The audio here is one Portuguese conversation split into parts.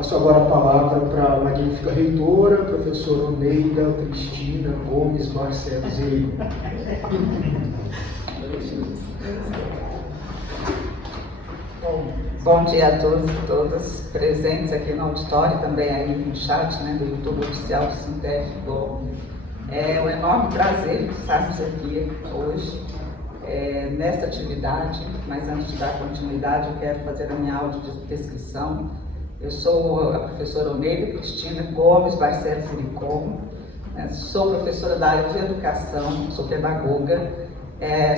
Passo agora a palavra para a magnífica reitora, professora Oneida Cristina Gomes Barcelos. Bom dia a todos e todas presentes aqui no auditório, também aí no chat, do YouTube oficial do Sintef. É um enorme prazer estarmos aqui hoje nesta atividade, mas antes de dar continuidade eu quero fazer a minha audiodescrição. Eu sou a professora Oneida Cristina Gomes Barcelos Iricomo, sou professora da área de educação, sou pedagoga,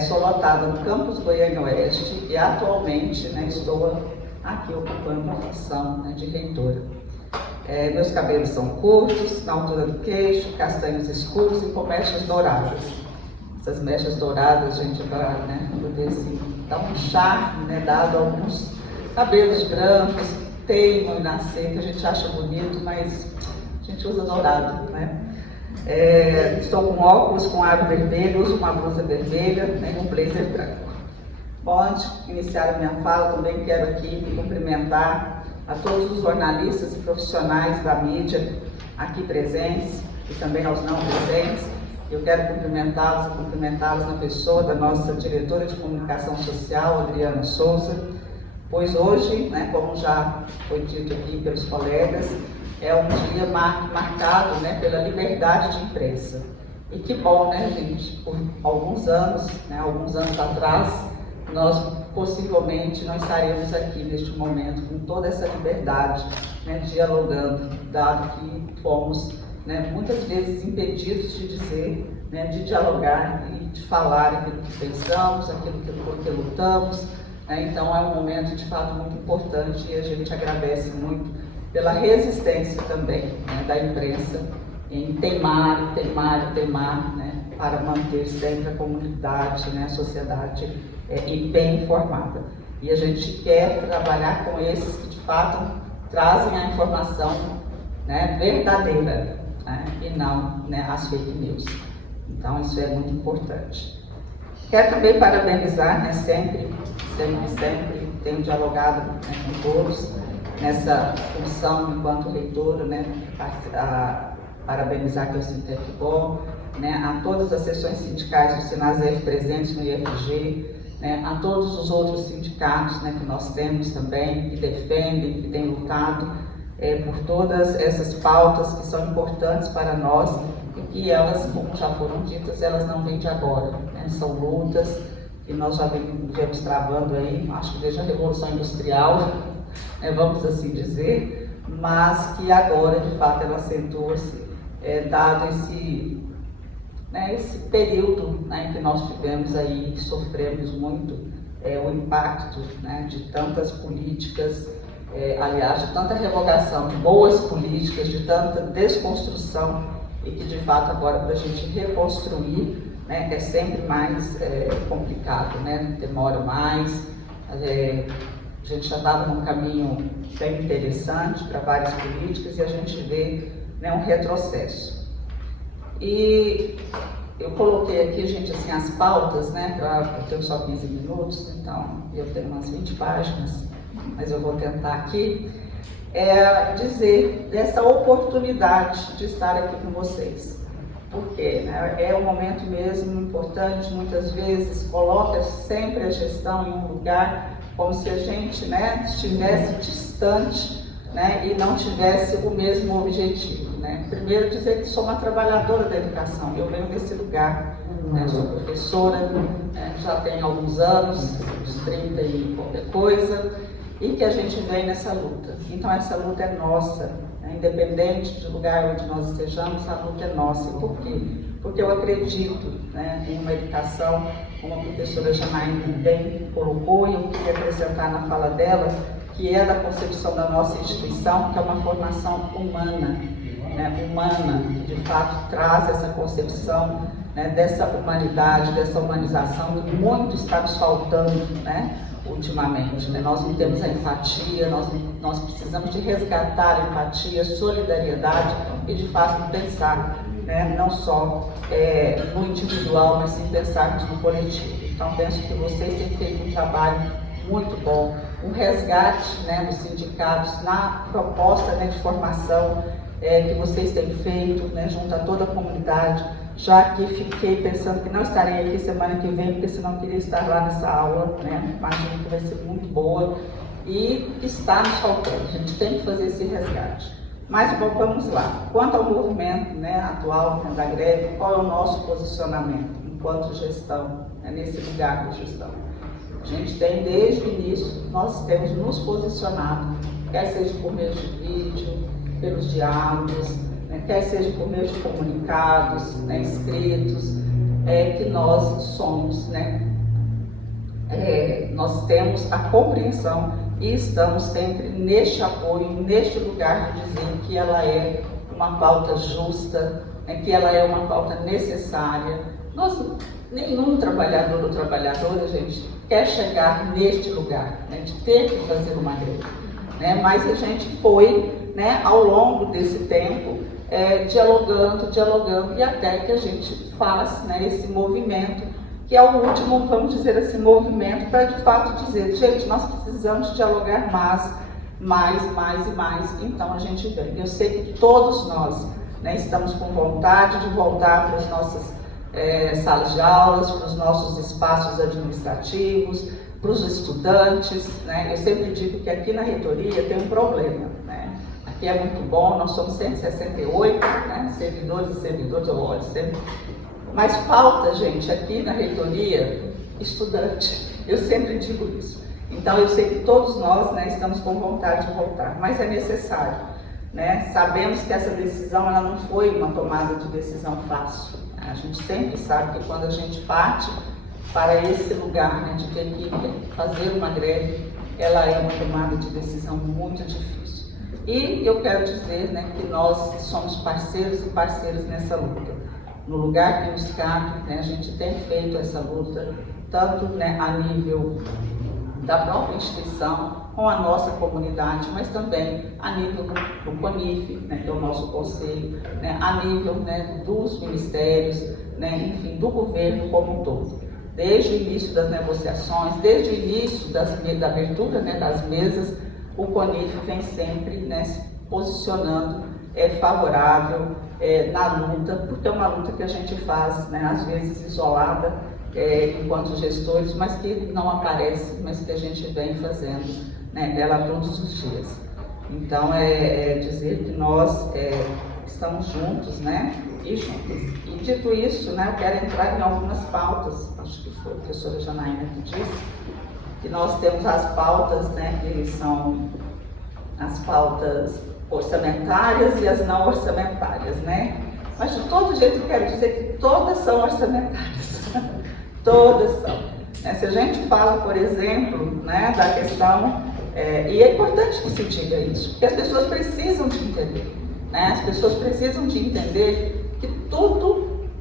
sou lotada no campus Goiânia Oeste e atualmente estou aqui ocupando a função de reitora. Meus cabelos são curtos, na altura do queixo, castanhos escuros e com mechas douradas. Essas mechas douradas, a gente vai poder dar um charme, dado a alguns cabelos brancos, teimam em nascer, que a gente acha bonito, mas a gente usa dourado, Estou com óculos com aro vermelho, uso uma blusa vermelha e um blazer branco. Bom, antes de iniciar a minha fala, também quero aqui cumprimentar a todos os jornalistas e profissionais da mídia aqui presentes e também aos não presentes. Eu quero cumprimentá-los na pessoa da nossa diretora de comunicação social, Adriana Souza, pois hoje, como já foi dito aqui pelos colegas, é um dia marcado pela liberdade de imprensa. E que bom, gente, por alguns anos atrás, nós possivelmente não estaremos aqui neste momento com toda essa liberdade, dialogando, dado que fomos muitas vezes impedidos de dizer, de dialogar e de falar aquilo que pensamos, aquilo por que lutamos. Então é um momento de fato muito importante e a gente agradece muito pela resistência também da imprensa em teimar, para manter sempre a comunidade, a sociedade bem informada. E a gente quer trabalhar com esses que de fato trazem a informação verdadeira e não as fake news. Então isso é muito importante. Quero também parabenizar, sempre tenho dialogado com todos nessa função enquanto reitora, parabenizar que eu Sintef bom, a todas as seções sindicais do Sinasef presentes no IFG, a todos os outros sindicatos que nós temos também, que defendem, que têm lutado por todas essas pautas que são importantes para nós e que elas, como já foram ditas, elas não vêm de agora, são lutas que nós já vemos travando aí, acho que desde a Revolução Industrial, vamos assim dizer, mas que agora, de fato, ela acentua-se, dado esse período em que nós tivemos aí, que sofremos muito o impacto de tantas políticas, aliás, de tanta revogação de boas políticas, de tanta desconstrução, e que, de fato, agora, para a gente reconstruir, é sempre mais complicado, demora mais. A gente já estava num caminho bem interessante para várias políticas e a gente vê um retrocesso. E eu coloquei aqui, gente, assim, as pautas, eu tenho só 15 minutos, então eu tenho umas 20 páginas, mas eu vou tentar aqui dizer dessa oportunidade de estar aqui com vocês. Porque é um momento mesmo importante, muitas vezes coloca sempre a gestão em um lugar como se a gente estivesse distante e não tivesse o mesmo objetivo. Primeiro dizer que sou uma trabalhadora da educação, eu venho desse lugar, sou professora, já tenho alguns anos, uns 30 e qualquer coisa, e que a gente vem nessa luta. Então essa luta é nossa, independente do lugar onde nós estejamos, a luta é nossa. Por quê? Porque eu acredito em uma educação, como a professora Janaína bem colocou, e eu queria acrescentar na fala dela, que é da concepção da nossa instituição, que é uma formação humana, que de fato traz essa concepção dessa humanidade, dessa humanização, que muito está nos faltando ultimamente. Nós não temos a empatia, nós precisamos de resgatar a empatia, solidariedade e de fato pensar não só no individual, mas sim pensarmos no coletivo. Então penso que vocês têm feito um trabalho muito bom um resgate, né, dos sindicatos na proposta, né, de formação que vocês têm feito, né, junto a toda a comunidade, já que fiquei pensando que não estarei aqui semana que vem, porque senão queria estar lá nessa aula, né, imagino que vai ser muito boa, e está nos faltando, a gente tem que fazer esse resgate. Mas bom, vamos lá. Quanto ao movimento, né, atual, né, da greve, qual é o nosso posicionamento enquanto gestão, né, nesse lugar de gestão? A gente tem, desde o início, nós temos nos posicionado, quer seja por meio de vídeo, pelos diálogos, né, quer seja por meio de comunicados, né, escritos, que nós somos, né, nós temos a compreensão e estamos sempre neste apoio, neste lugar de dizer que ela é uma pauta justa, né, que ela é uma pauta necessária. Nenhum trabalhador ou trabalhadora, gente, quer chegar neste lugar, né, de ter que fazer uma greve, né, mas a gente foi, né, ao longo desse tempo, dialogando e até que a gente faz, né, esse movimento, que é o último, vamos dizer assim, movimento para de fato dizer, gente, nós precisamos dialogar mais, então a gente vem. Eu sei que todos nós, né, estamos com vontade de voltar para as nossas salas de aulas, para os nossos espaços administrativos, para os estudantes, né? Eu sempre digo que aqui na reitoria tem um problema, né? Aqui é muito bom, nós somos 168, né, servidores e servidores, eu olho sempre. Mas falta, gente, aqui na reitoria, estudante. Eu sempre digo isso. Então, eu sei que todos nós, né, estamos com vontade de voltar, mas é necessário, né? Sabemos que essa decisão ela não foi uma tomada de decisão fácil. A gente sempre sabe que quando a gente parte para esse lugar, né, de ter que fazer uma greve, ela é uma tomada de decisão muito difícil. E eu quero dizer, né, que nós somos parceiros e parceiras nessa luta. No lugar que nos cabe, né, a gente tem feito essa luta, tanto, né, a nível da própria instituição, com a nossa comunidade, mas também a nível do CONIF, né, que é o nosso conselho, né, a nível, né, dos ministérios, né, enfim, do governo como um todo. Desde o início das negociações, desde o início da abertura, né, das mesas, o CONIF vem sempre, né, se posicionando favorável na luta, porque é uma luta que a gente faz, né, às vezes isolada, enquanto gestores, mas que não aparece, mas que a gente vem fazendo, né, ela todos os dias. Então, dizer que nós estamos juntos, né, e juntos. E dito isso, né, eu quero entrar em algumas pautas, acho que foi a professora Janaína que disse, que nós temos as pautas, né, que são as pautas orçamentárias e as não orçamentárias, né? Mas de todo jeito eu quero dizer que todas são orçamentárias, todas são. Se a gente fala, por exemplo, né, da questão, e é importante que se diga isso, porque as pessoas precisam de entender, né? As pessoas precisam de entender que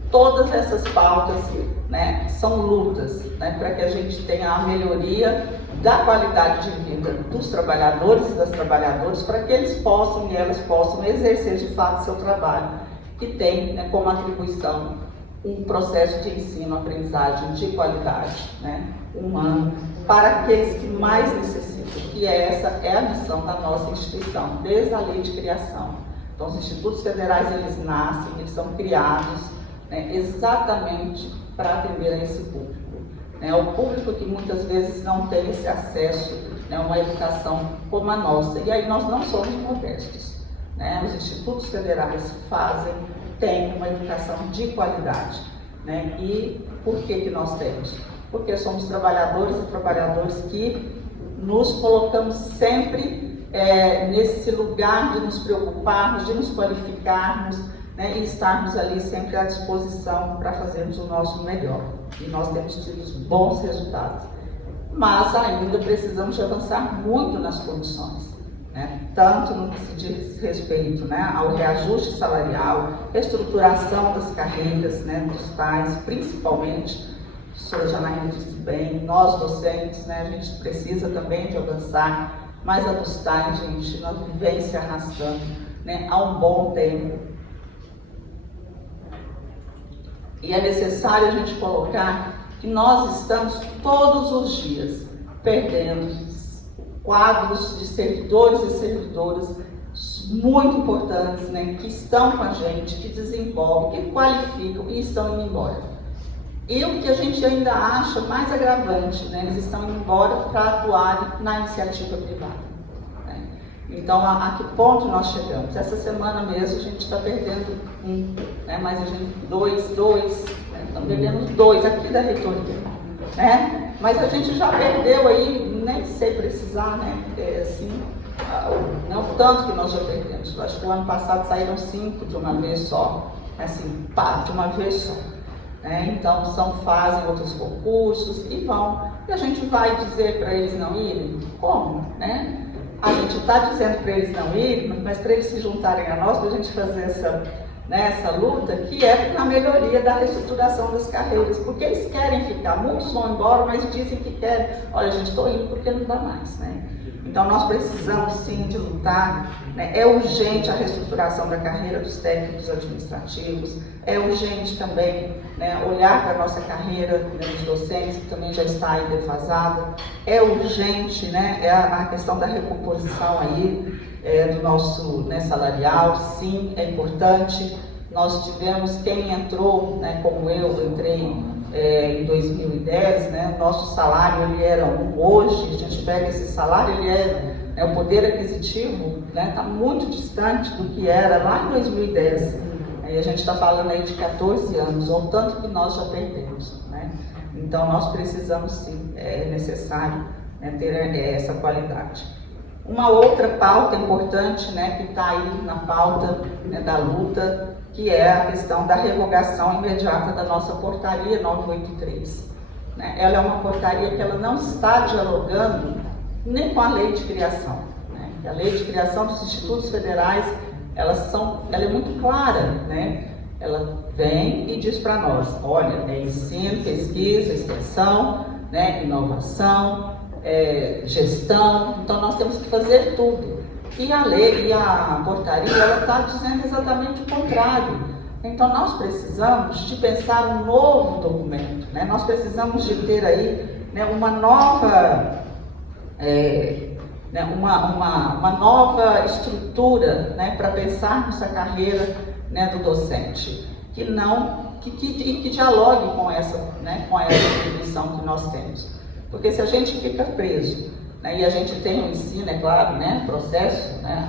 todas essas pautas, né, são lutas, né, para que a gente tenha a melhoria da qualidade de vida dos trabalhadores e das trabalhadoras, para que eles possam e elas possam exercer de fato seu trabalho, que tem, né, como atribuição um processo de ensino-aprendizagem de qualidade, né, humano, para aqueles que mais necessitam, que essa é a missão da nossa instituição, desde a lei de criação. Então, os institutos federais, eles nascem, eles são criados, né, exatamente para atender a esse público. O público que muitas vezes não tem esse acesso, né, a uma educação como a nossa. E aí nós não somos modestos, né? Os institutos federais têm uma educação de qualidade, né? E por que nós temos? Porque somos trabalhadores e trabalhadoras que nos colocamos sempre nesse lugar de nos preocuparmos, de nos qualificarmos, né, e estarmos ali sempre à disposição para fazermos o nosso melhor. E nós temos tido bons resultados. Mas ainda precisamos de avançar muito nas condições, né? Tanto no que se diz respeito, né, ao reajuste salarial, reestruturação das carreiras, né, dos tais, principalmente, a professora Janaína disse bem, nós docentes, né, a gente precisa também de avançar, mas a dos tais, gente, nós vem se arrastando, né, há um bom tempo. E é necessário a gente colocar que nós estamos todos os dias perdendo quadros de servidores e servidoras muito importantes, né, que estão com a gente, que desenvolvem, que qualificam e estão indo embora. E o que a gente ainda acha mais agravante, né, eles estão indo embora para atuar na iniciativa privada. Né? Então, a que ponto nós chegamos? Essa semana mesmo a gente está perdendo um, né, mas a gente, dois, né, estamos perdendo dois aqui da reitoria. Né? Mas a gente já perdeu aí, nem sei precisar, né, assim, não tanto que nós já perdemos. Eu acho que o ano passado saíram 5 de uma vez só, assim, pá, de uma vez só. Né? Então, fazem outros concursos e vão. E a gente vai dizer para eles não irem? Como? Né? A gente está dizendo para eles não irem, mas para eles se juntarem a nós, para a gente fazer essa luta, que é na melhoria da reestruturação das carreiras, porque eles querem ficar, muitos vão embora, mas dizem que querem, olha, a gente estou indo porque não dá mais, né? Então nós precisamos sim de lutar, né? É urgente a reestruturação da carreira dos técnicos administrativos, é urgente também, né, olhar para a nossa carreira, né, dos docentes, que também já está aí defasada, é urgente, né, a questão da recomposição aí, do nosso, né, salarial, sim, é importante. Nós tivemos, quem entrou, né, como eu entrei em 2010, né, o nosso salário ele era hoje, a gente pega esse salário, ele né, o poder aquisitivo está, né, muito distante do que era lá em 2010. E a gente está falando aí de 14 anos, ou tanto que nós já perdemos. Né? Então nós precisamos sim, é necessário, né, ter essa qualidade. Uma outra pauta importante, né, que está aí na pauta, né, da luta, que é a questão da revogação imediata da nossa portaria 983. Né? Ela é uma portaria que ela não está dialogando nem com a lei de criação. Né? A lei de criação dos institutos federais, ela é muito clara. Né? Ela vem e diz para nós, olha, é ensino, pesquisa, extensão, né, inovação, gestão, então nós temos que fazer tudo. E a lei e a portaria, ela está dizendo exatamente o contrário. Então nós precisamos de pensar um novo documento, né? Nós precisamos de ter aí, né, uma nova, uma nova estrutura, né, para pensarmos a carreira, né, do docente, que dialogue com essa, né, com essa instituição que nós temos. Porque se a gente fica preso, né, e a gente tem o ensino, é claro, né, processo, né,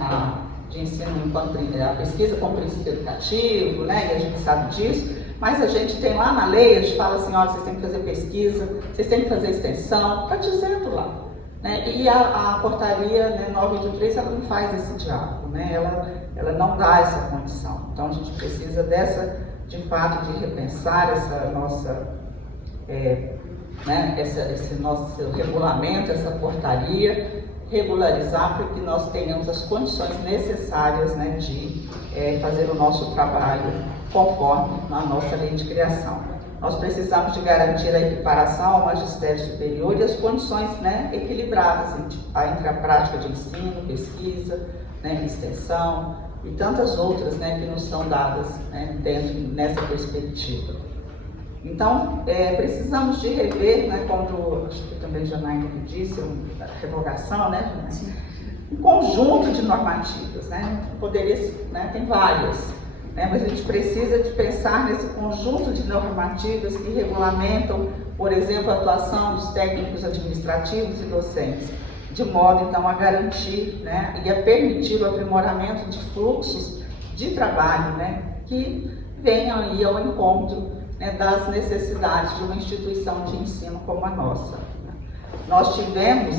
de ensino enquanto a pesquisa como princípio educativo, né, e a gente sabe disso, mas a gente tem lá na lei, a gente fala assim, olha, vocês têm que fazer pesquisa, vocês têm que fazer extensão, está dizendo lá. Né, e a portaria, né, 983, ela não faz esse diálogo, né, ela não dá essa condição. Então a gente precisa de fato, de repensar essa nossa... né, esse nosso regulamento, essa portaria, regularizar para que nós tenhamos as condições necessárias, né, de fazer o nosso trabalho conforme a nossa lei de criação. Nós precisamos de garantir a equiparação ao magistério superior e as condições, né, equilibradas entre a prática de ensino, pesquisa, né, extensão e tantas outras, né, que nos são dadas, né, nessa perspectiva. Então, precisamos de rever, né, como acho que também Janaína disse, a revogação, né, um conjunto de normativas, né, poderia, né, tem várias, né, mas a gente precisa de pensar nesse conjunto de normativas que regulamentam, por exemplo, a atuação dos técnicos administrativos e docentes, de modo, então, a garantir, né, e a permitir o aprimoramento de fluxos de trabalho, né, que venham aí ao encontro, né, das necessidades de uma instituição de ensino como a nossa. Nós fizemos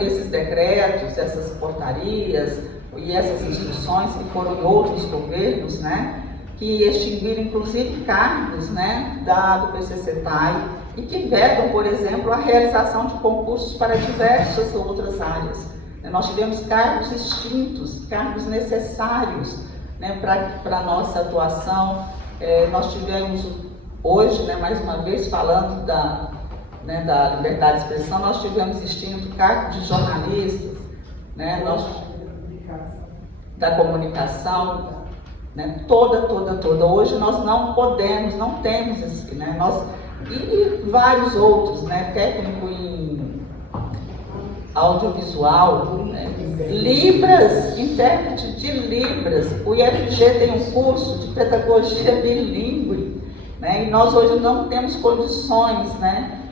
esses decretos, essas portarias e essas instruções que foram em outros governos, né, que extinguiram inclusive cargos, né, do PCCETAI e que vedam, por exemplo, a realização de concursos para diversas outras áreas. Nós tivemos cargos extintos, cargos necessários, né, para a nossa atuação. Nós tivemos hoje, né, mais uma vez, falando da liberdade de expressão, nós tivemos extinto cargo de jornalistas, né, da comunicação, né, toda. Hoje nós não podemos, não temos esse, né, e vários outros, né, técnico em audiovisual, né? Libras, intérprete de Libras. O IFG tem um curso de pedagogia bilíngue, né? E nós hoje não temos condições, né,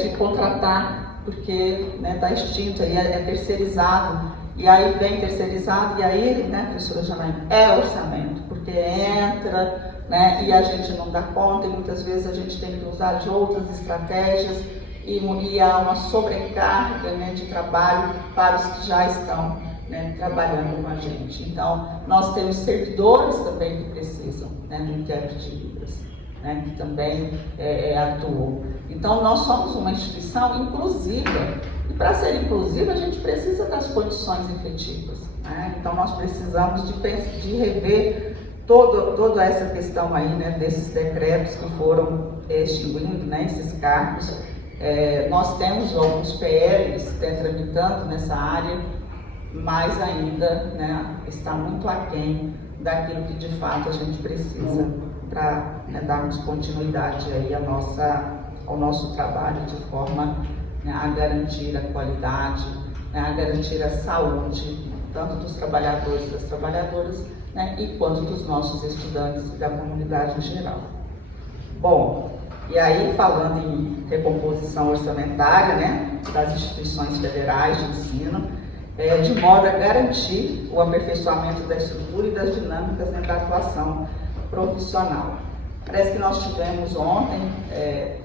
de contratar, porque está extinto, aí é terceirizado. E aí vem terceirizado, e aí, né, professora Janaína, é orçamento, porque entra, né, e a gente não dá conta, e muitas vezes a gente tem que usar de outras estratégias, e há uma sobrecarga, né, de trabalho para os que já estão, né, trabalhando com a gente. Então, nós temos servidores também que precisam, né, do intérprete de Libras, né, que também atuam. Então, nós somos uma instituição inclusiva, e para ser inclusiva a gente precisa das condições efetivas, né? Então, nós precisamos de rever toda essa questão aí, né, desses decretos que foram extinguindo, né, esses cargos. Nós temos alguns PLs tramitando nessa área, mas ainda, né, está muito aquém daquilo que de fato a gente precisa para, né, darmos continuidade aí ao nosso trabalho de forma, né, a garantir a qualidade, né, a garantir a saúde, tanto dos trabalhadores e das trabalhadoras, né, e quanto dos nossos estudantes e da comunidade em geral. Bom, e aí falando em recomposição orçamentária, né, das instituições federais de ensino, de modo a garantir o aperfeiçoamento da estrutura e das dinâmicas, né, da atuação profissional. Parece que nós tivemos ontem,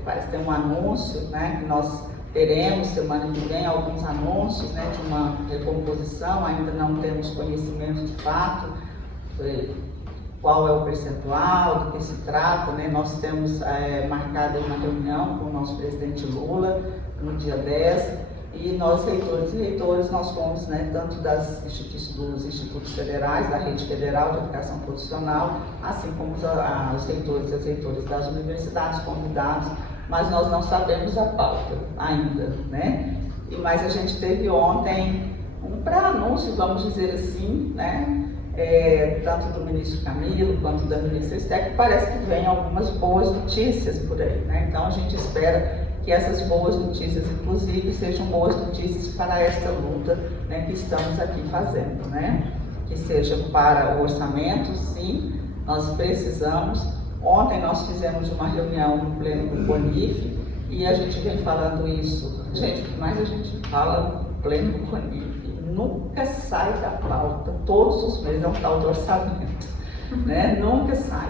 parece que tem um anúncio, né, que nós teremos semana que vem alguns anúncios, né, de uma recomposição, ainda não temos conhecimento de fato qual é o percentual, do que se trata, né? Nós temos marcado uma reunião com o nosso presidente Lula no dia 10, e nós, reitores e reitoras, nós fomos, né, tanto dos institutos federais, da rede federal de educação profissional, assim como os reitores e as reitoras das universidades convidados, mas nós não sabemos a pauta ainda, né? Mas a gente teve ontem um pré-anúncio, vamos dizer assim, né? Tanto do ministro Camilo quanto da ministra Esté, que parece que vem algumas boas notícias por aí, né? Então a gente espera que essas boas notícias, inclusive, sejam boas notícias para esta luta, né, que estamos aqui fazendo, né? Que seja para o orçamento, sim, nós precisamos. Ontem nós fizemos uma reunião no pleno do CONIF e a gente vem falando isso, gente, mas a gente fala no pleno do CONIF, nunca sai da pauta, todos os meses é um tal do orçamento, né? Nunca sai.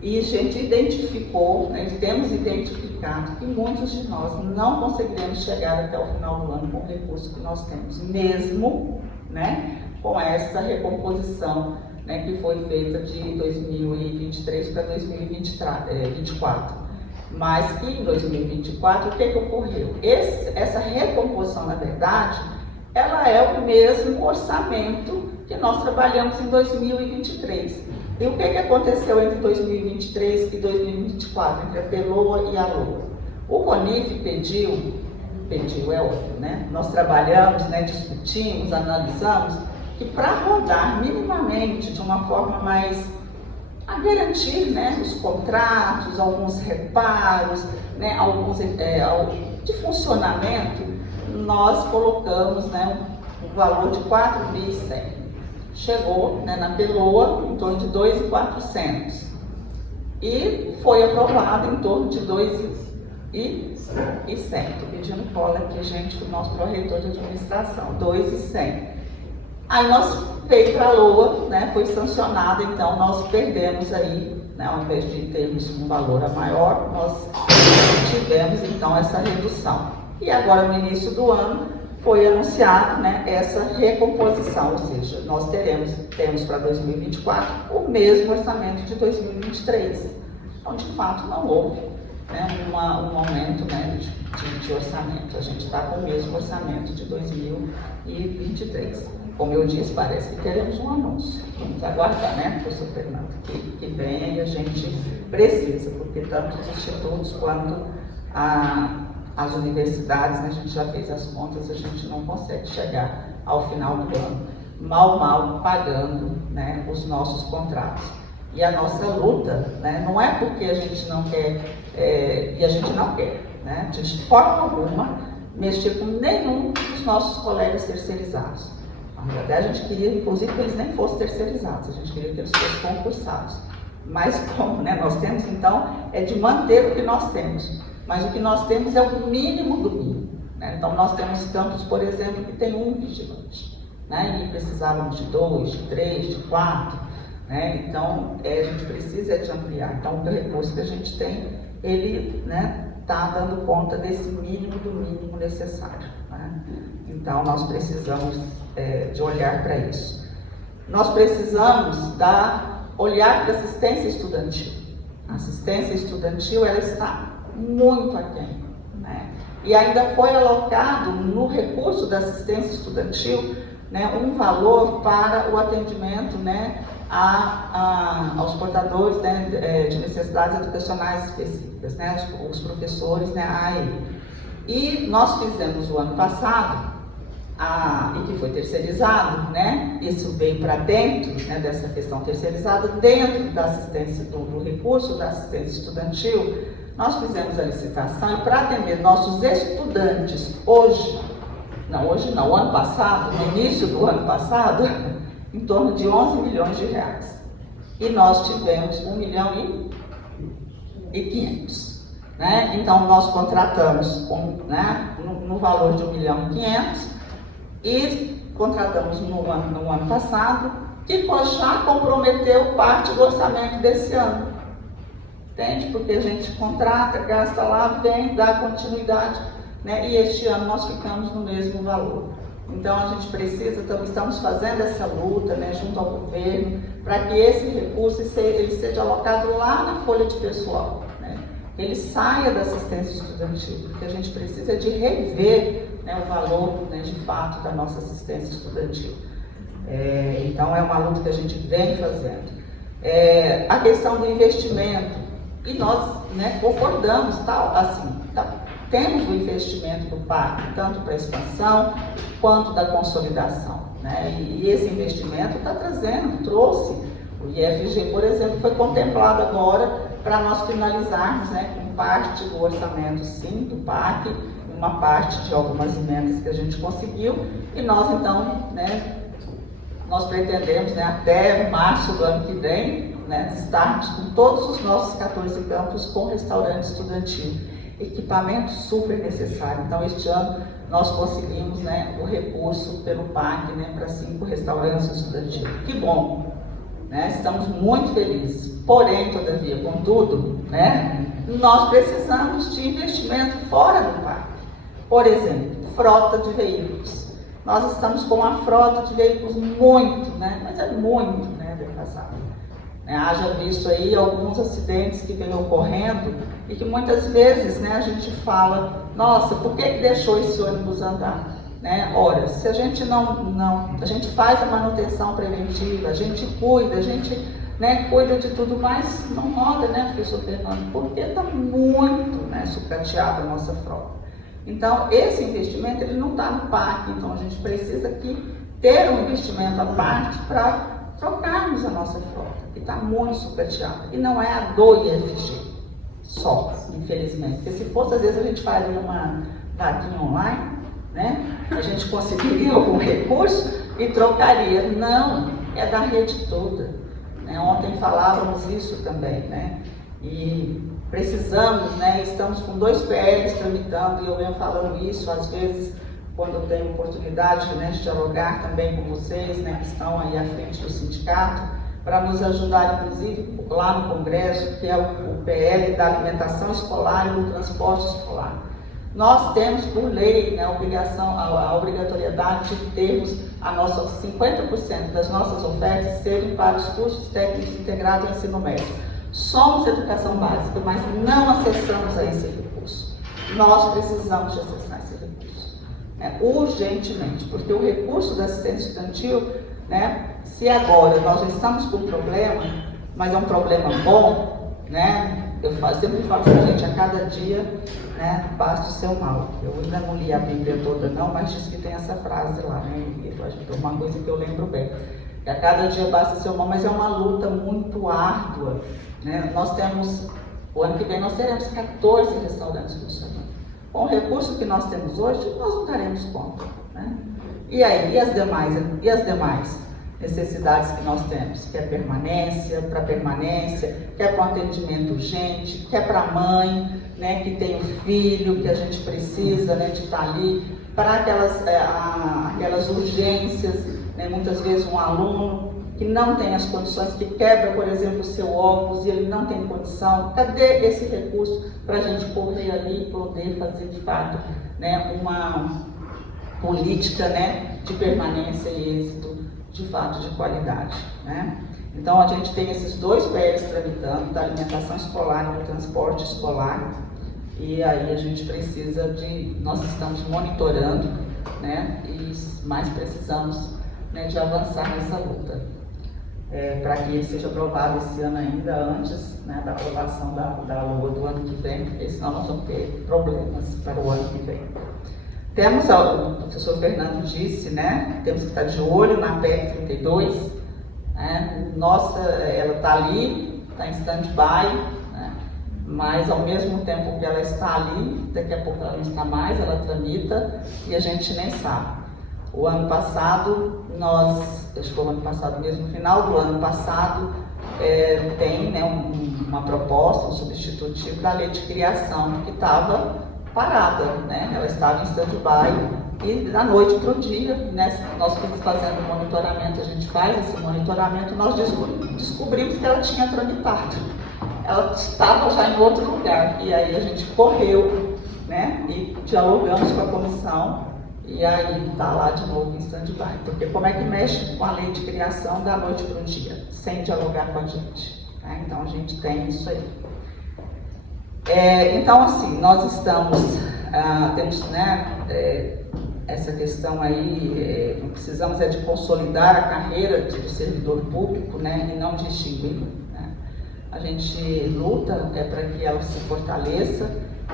E a gente identificou, né, temos identificado que muitos de nós não conseguiremos chegar até o final do ano com o recurso que nós temos, mesmo, né, com essa recomposição, né, que foi feita de 2023 para 2024. Mas que em 2024, o que ocorreu? Essa recomposição, na verdade, ela é o mesmo orçamento que nós trabalhamos em 2023. E o que aconteceu entre 2023 e 2024, entre a PELOA e a LOA? O CONIF pediu é óbvio, né? Nós trabalhamos, né, discutimos, analisamos, que para rodar minimamente, de uma forma mais a garantir, né, os contratos, alguns reparos, né, alguns de funcionamento, nós colocamos, né, um valor de 4.100. Chegou, né, na PELOA em torno de 2.400 e foi aprovado em torno de 2.100. Estou pedindo cola aqui, gente, para o nosso pró-reitor de administração, 2.100. Aí nós veio para a LOA, né, foi sancionado, então nós perdemos aí, né, ao invés de termos um valor maior, nós tivemos então essa redução. E agora no início do ano foi anunciado, né, essa recomposição, ou seja, nós temos para 2024 o mesmo orçamento de 2023. Então, de fato, não houve, né, um aumento, né, de orçamento. A gente está com o mesmo orçamento de 2023. Como eu disse, parece que teremos um anúncio. Vamos aguardar, né, professor Fernando, que venha, e a gente precisa, porque tanto os institutos quanto as universidades, né, a gente já fez as contas, a gente não consegue chegar ao final do ano, mal pagando, né, os nossos contratos. E a nossa luta, né, não é porque a gente não quer, e a gente não quer, né, de forma alguma, mexer com nenhum dos nossos colegas terceirizados. Até a gente queria, inclusive, que eles nem fossem terceirizados, a gente queria que eles fossem concursados. Mas como, né, nós temos, então, é de manter o que nós temos. Mas o que nós temos é o mínimo do mínimo. Né? Então, nós temos campos, por exemplo, que tem um vigilante. Né? E precisávamos de 2, de 3, de 4. Né? Então, a gente precisa de ampliar. Então, o recurso que a gente tem, ele está dando conta desse mínimo do mínimo necessário. Né? Então, nós precisamos de olhar para isso. Nós precisamos olhar para a assistência estudantil. A assistência estudantil, ela está muito aquém. Né? E ainda foi alocado no recurso da assistência estudantil, né, um valor para o atendimento, né, aos portadores, né, de necessidades educacionais específicas, né, os professores, né, a AE. E nós fizemos o ano passado, e que foi terceirizado, né, isso veio para dentro, né, dessa questão terceirizada, dentro da assistência do recurso da assistência estudantil, nós fizemos a licitação e para atender nossos estudantes ano passado, no início do ano passado, em torno de 11 milhões de reais. E nós tivemos 1 milhão e 500. Né? Então, nós contratamos no valor de 1 milhão e 500 e contratamos no ano passado, que já comprometeu parte do orçamento desse ano. Entende? Porque a gente contrata, gasta lá, vem, dá continuidade. Né? E este ano nós ficamos no mesmo valor. Então a gente precisa, estamos fazendo essa luta, né, junto ao governo, para que esse recurso ele seja alocado lá na folha de pessoal, né? Ele saia da assistência estudantil, porque a gente precisa de rever, né, o valor, né, de fato da nossa assistência estudantil. Então é uma luta que a gente vem fazendo. A questão do investimento, e nós, né, concordamos, temos o investimento do parque, tanto para a expansão quanto da consolidação. Né? E esse investimento trouxe, o IFG, por exemplo, foi contemplado agora para nós finalizarmos, né, com parte do orçamento, sim, do parque, uma parte de algumas emendas que a gente conseguiu, e nós, então, né, nós pretendemos, né, até março do ano que vem, né, estarmos com todos os nossos 14 campos com restaurante estudantil. Equipamento super necessário. Então, este ano, nós conseguimos, né, o recurso pelo PAC, né, para 5 restaurantes estudantis. Que bom! Né? Estamos muito felizes. Porém, todavia, contudo, né, nós precisamos de investimento fora do PAC. Por exemplo, frota de veículos. Nós estamos com uma frota de veículos muito, né, mas é muito, né, defasada. Haja visto aí alguns acidentes que vêm ocorrendo e que muitas vezes, né, a gente fala, nossa, por que deixou esse ônibus andar? Né? Ora, se a gente a gente faz a manutenção preventiva, a gente cuida, né, cuida de tudo, mas não roda, né, professor Fernando, porque está muito, né, sucateada a nossa frota. Então, esse investimento ele não está no PAC, então a gente precisa ter um investimento à parte para trocarmos a nossa frota, que está muito sucateada. E não é a do IFG só, infelizmente. Porque se fosse, às vezes, a gente faria uma vaquinha online, né? A gente conseguiria algum recurso e trocaria. Não, é da rede toda. Né? Ontem falávamos isso também, né? E precisamos, né? Estamos com 2 PLs tramitando, e eu venho falando isso, às vezes, quando eu tenho oportunidade, né, de dialogar também com vocês, né, que estão aí à frente do sindicato, para nos ajudar, inclusive, lá no Congresso, que é o PL da alimentação escolar e do transporte escolar. Nós temos, por lei, né, a obrigatoriedade de termos 50% das nossas ofertas serem para os cursos técnicos integrados ao ensino médio. Somos educação básica, mas não acessamos a esse recurso. Nós precisamos de acessar esse recurso, né, urgentemente, porque o recurso da assistência estudantil, né, se agora nós já estamos com um problema, mas é um problema bom, né, eu sempre falo para a gente, a cada dia, né, basta o seu mal. Eu ainda não li a Bíblia toda não, mas diz que tem essa frase lá, né, eu acho que é uma coisa que eu lembro bem. Que a cada dia basta o seu mal, mas é uma luta muito árdua, né. Nós temos, o ano que vem nós teremos 14 restaurantes funcionando. com o recurso que nós temos hoje, nós não daremos conta, né? E aí, e as demais necessidades que nós temos? Quer permanência, para permanência, quer para um atendimento urgente, quer para a mãe, né, que tem um filho, que a gente precisa, né, de estar ali, para aquelas urgências, né, muitas vezes um aluno que não tem as condições, que quebra, por exemplo, o seu óculos e ele não tem condição. Cadê esse recurso para a gente correr ali e poder fazer, de fato, né, uma política, né, de permanência e êxito, de fato, de qualidade, né? Então, a gente tem esses dois PLs tramitando, da alimentação escolar e do transporte escolar, e aí a gente precisa nós estamos monitorando, né, e mais precisamos, né, de avançar nessa luta, para que ele seja aprovado esse ano ainda, antes, né, da aprovação da LOA do ano que vem, porque senão nós vamos ter problemas para o ano que vem. Temos, o professor Fernando disse, né, temos que estar de olho na PEC 32, né, ela está ali, está em stand-by, né, mas ao mesmo tempo que ela está ali, daqui a pouco ela não está mais, ela tramita e a gente nem sabe. O ano passado, acho que o ano passado mesmo, no final do ano passado, tem, né, uma proposta, um substitutivo da lei de criação, que estava parada, né? Ela estava em stand-by e da noite para o dia, né, nós fomos fazendo o monitoramento, a gente faz esse monitoramento, nós descobrimos que ela tinha tramitado, ela estava já em outro lugar, e aí a gente correu, né, e dialogamos com a comissão, e aí está lá de novo em stand-by, porque como é que mexe com a lei de criação da noite para o dia, sem dialogar com a gente, né? Então a gente tem isso aí. Então, assim, nós temos, né, essa questão aí, precisamos de consolidar a carreira do servidor público, né, e não de extinguir, né? A gente luta para que ela se fortaleça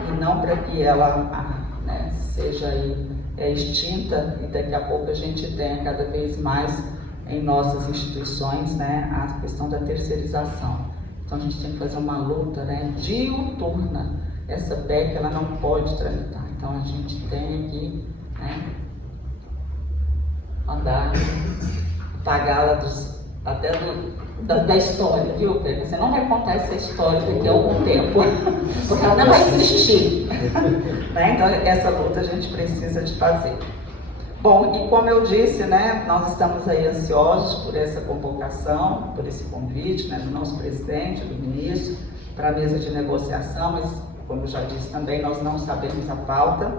e não para que ela, né, seja aí, extinta, e daqui a pouco a gente tenha cada vez mais em nossas instituições, né, a questão da terceirização. Então a gente tem que fazer uma luta, né, diuturna. Essa PEC ela não pode tramitar. Então a gente tem que, né, mandar pagá-la até da história, viu, Pedro? Você não vai contar essa história daqui a algum tempo, porque ela não vai existir. Né? Então essa luta a gente precisa de fazer. Bom, e como eu disse, né, nós estamos aí ansiosos por essa convocação, por esse convite, né, do nosso presidente, do ministro, para a mesa de negociação, mas, como eu já disse também, nós não sabemos a pauta.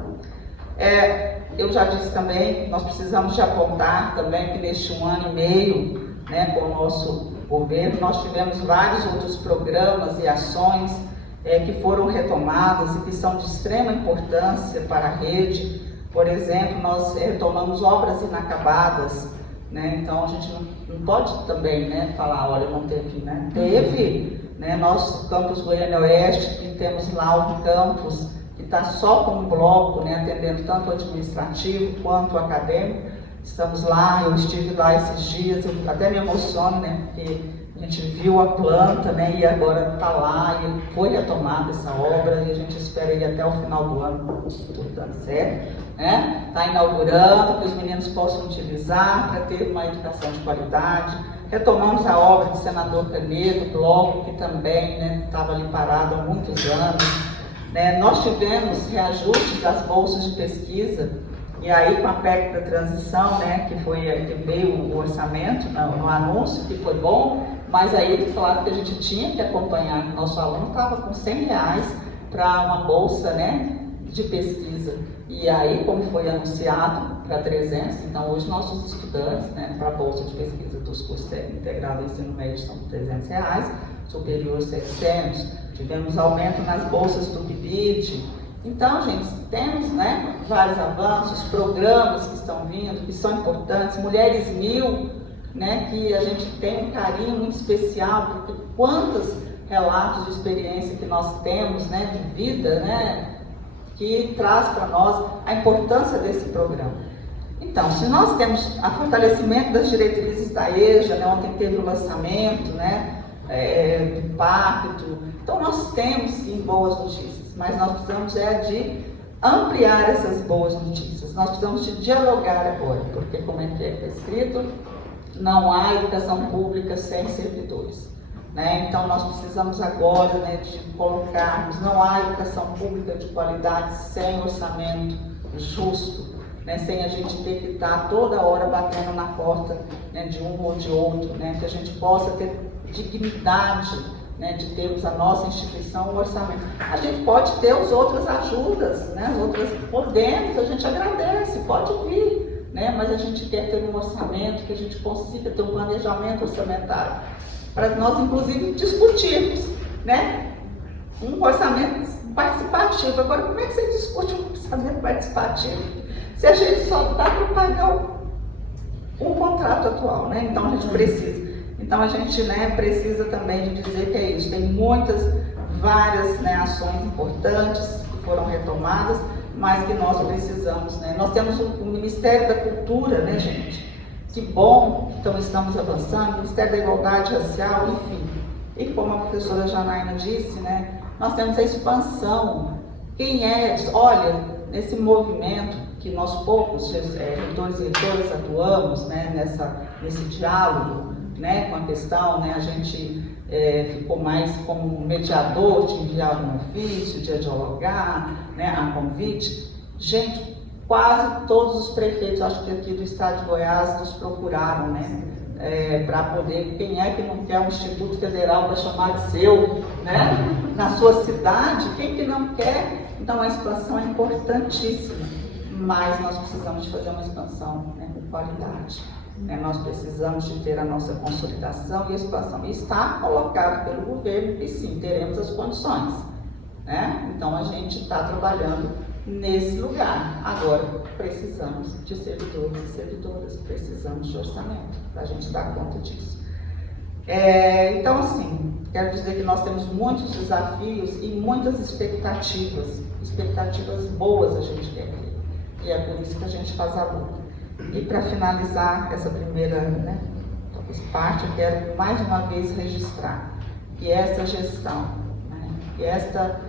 Eu já disse também, nós precisamos de apontar também que neste 1 ano e meio, né, com o nosso governo, nós tivemos vários outros programas e ações que foram retomadas e que são de extrema importância para a rede. Por exemplo, nós retomamos obras inacabadas, né? Então a gente não pode também, né, falar, olha, não teve, né? Teve, né? Nosso campus Goiânia Oeste, que temos lá o campus que está só com um bloco, né, atendendo tanto o administrativo quanto o acadêmico. Estamos lá, eu estive lá esses dias, eu até me emociono, né, porque a gente viu a planta, né, e agora está lá, e foi retomada essa obra, e a gente espera ir até o final do ano, tudo dando certo, né? Está inaugurando, que os meninos possam utilizar para ter uma educação de qualidade. Retomamos a obra de Senador Canedo, bloco que também, né, estava ali parado há muitos anos, né? Nós tivemos reajustes das bolsas de pesquisa, e aí com a PEC da transição, né, que veio o orçamento no anúncio, que foi bom, mas aí eles falaram que a gente tinha que acompanhar, que nosso aluno estava com R$100 para uma bolsa, né, de pesquisa. E aí, como foi anunciado, para 300, então hoje nossos estudantes, né, para a bolsa de pesquisa dos cursos técnico integrado e ensino médio são R$300, superior 700, tivemos aumento nas bolsas do PIBID. Então, gente, temos, né, vários avanços, programas que estão vindo, que são importantes, Mulheres 1000, né, que a gente tem um carinho muito especial, porque quantos relatos de experiência que nós temos, né, de vida, né, que traz para nós a importância desse programa. Então, se nós temos o fortalecimento das diretrizes da EJA, né, ontem teve o lançamento, né, do pacto, então nós temos sim boas notícias, mas nós precisamos de ampliar essas boas notícias. Nós precisamos de dialogar agora, porque como é que está escrito, não há educação pública sem servidores. Né? Então nós precisamos agora, né, de colocarmos, não há educação pública de qualidade sem orçamento justo, né, sem a gente ter que estar toda hora batendo na porta, né, de um ou de outro, né, que a gente possa ter dignidade, né, de termos a nossa instituição, o orçamento. A gente pode ter as outras ajudas, né, as outras podemos, a gente agradece, pode vir, né, mas a gente quer ter um orçamento, que a gente consiga ter um planejamento orçamentário, para nós inclusive discutirmos, né, um orçamento participativo. Agora, como é que você discute um orçamento participativo se a gente só dá para pagar um contrato atual, né? Então a gente precisa. Então a gente, né, precisa também de dizer que é isso. Tem várias, né, ações importantes que foram retomadas, mas que nós precisamos, né? Nós temos o Ministério da Cultura, né, gente? Que bom, então estamos avançando, o Ministério da Igualdade Racial, enfim. E como a professora Janaína disse, né, nós temos a expansão. Quem é, olha, nesse movimento que nós poucos reitores e reitoras atuamos, né, nesse diálogo, né, com a questão, né, a gente ficou mais como mediador de enviar um ofício, de dialogar, né, a convite. Gente, quase todos os prefeitos, acho que aqui do estado de Goiás, nos procuraram, né, para poder, quem é que não quer um Instituto Federal para chamar de seu, né, na sua cidade, quem que não quer? Então a expansão é importantíssima, mas nós precisamos de fazer uma expansão, né, com qualidade. Né? Nós precisamos de ter a nossa consolidação e expansão. E está colocado pelo governo e sim, teremos as condições. Né? Então a gente está trabalhando nesse lugar. Agora, precisamos de servidores e servidoras, precisamos de orçamento para a gente dar conta disso. Então, assim, quero dizer que nós temos muitos desafios e muitas expectativas boas a gente quer ter. E é por isso que a gente faz a luta. E para finalizar essa primeira, né, parte, eu quero mais uma vez registrar que essa gestão, né, que esta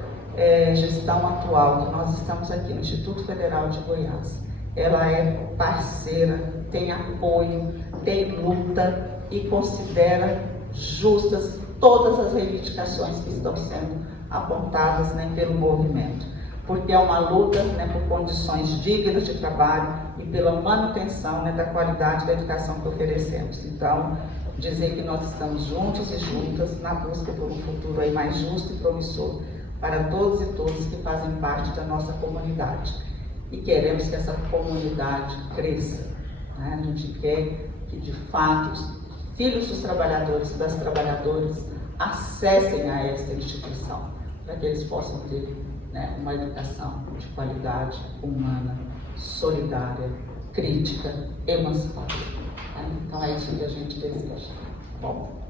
gestão atual que nós estamos aqui no Instituto Federal de Goiás, ela é parceira, tem apoio, tem luta e considera justas todas as reivindicações que estão sendo apontadas, né, pelo movimento. Porque é uma luta, né, por condições dignas de trabalho e pela manutenção, né, da qualidade da educação que oferecemos. Então, dizer que nós estamos juntos e juntas na busca por um futuro aí mais justo e promissor para todos e todas que fazem parte da nossa comunidade. E queremos que essa comunidade cresça. Né? A gente quer que, de fato, os filhos dos trabalhadores e das trabalhadoras acessem a esta instituição, para que eles possam ter, né, uma educação de qualidade, humana, solidária, crítica, emancipadora. Então é isso que a gente deseja. Bom.